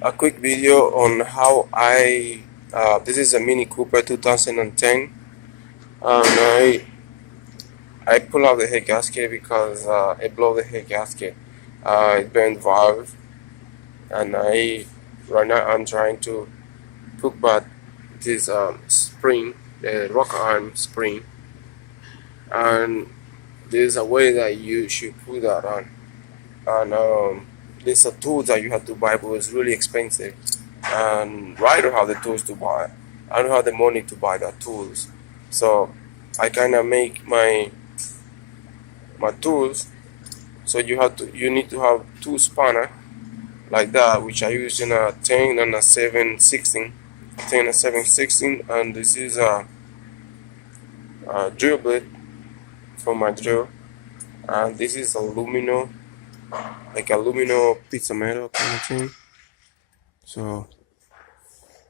a quick video on how this is a Mini Cooper 2010, and I pull out the head gasket because it blew the head gasket. It burned valve, and right now I'm trying to put back this spring, the rock arm spring, and there's a way that you should put that on. And there's a tool that you have to buy, but it's really expensive, and I don't have the tools to buy. I don't have the money to buy the tools, so I kind of make my tools. So you need to have two spanner like that, which I use in a 10 and a 7/16, 10 and 7/16, and this is a drill bit for my drill, and this is aluminum, like aluminum piece of metal kind of thing. So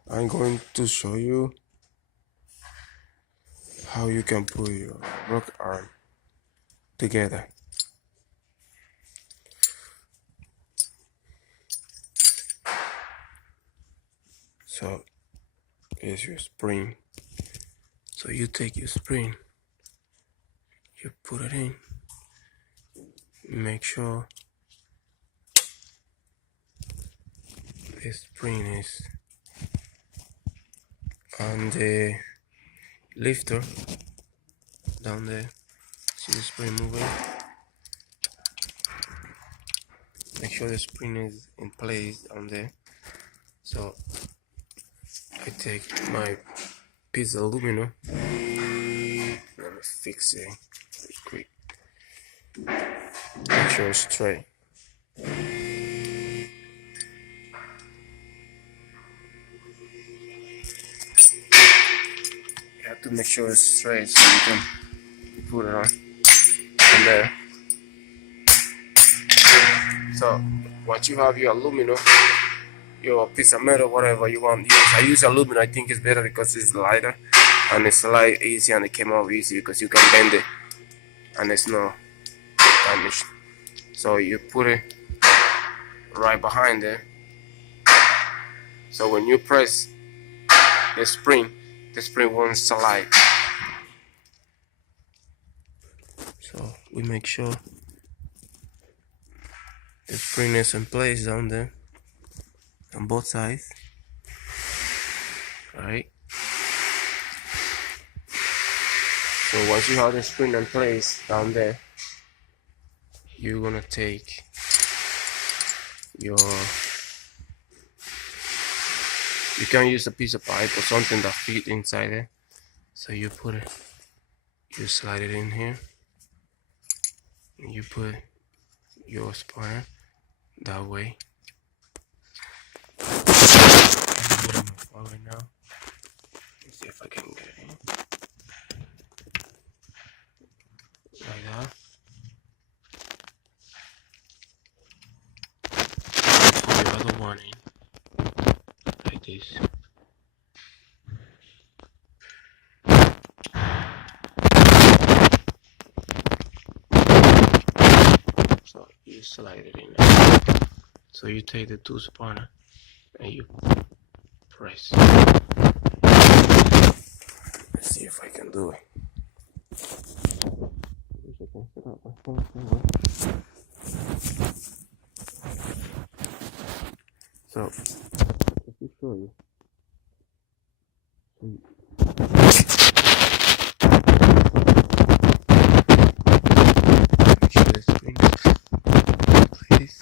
I'm going to show you how you can put your rock arm together. So here's your spring. So you take your spring, you put it in, make sure this spring is on the lifter down there. See the spring moving? Make sure the spring is in place down there. So I take my piece of aluminum. Let me fix it quick. Make sure it's straight. You have to make sure it's straight so you can put it on there. So once you have your aluminum, your piece of metal, whatever you want to use. I use aluminum. I think it's better because it's lighter and it's a lot easier, and it came out easy because you can bend it and it's no damage. So you put it right behind there. So when you press the spring won't slide. So we make sure the spring is in place down there on both sides. Right. So once you have the spring in place down there, you're gonna take you can use a piece of pipe or something that fit inside there. So you slide it in here, and you put your spanner that way. I'm putting my phone right now. Let's see if I can get it in. Like that. Put the other one in. Like this. So you slide it in there. So you take the two spanner and you press. Let's see if I can do it. I can set up my phone somewhere. So let me show you. Make sure the spring is like this.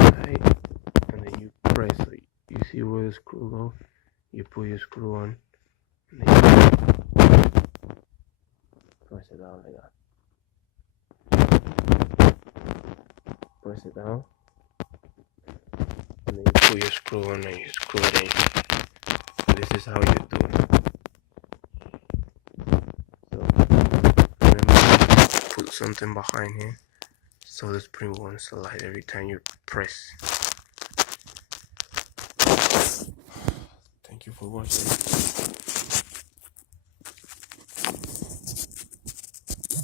Right. And then you press. So you see where the screw goes. You put your screw on. And then you press it down like that. Press it down. And then you put your screw on and you screw it in. And this is how you do it. So remember to put something behind here so the spring won't slide every time you press. Thank you for watching.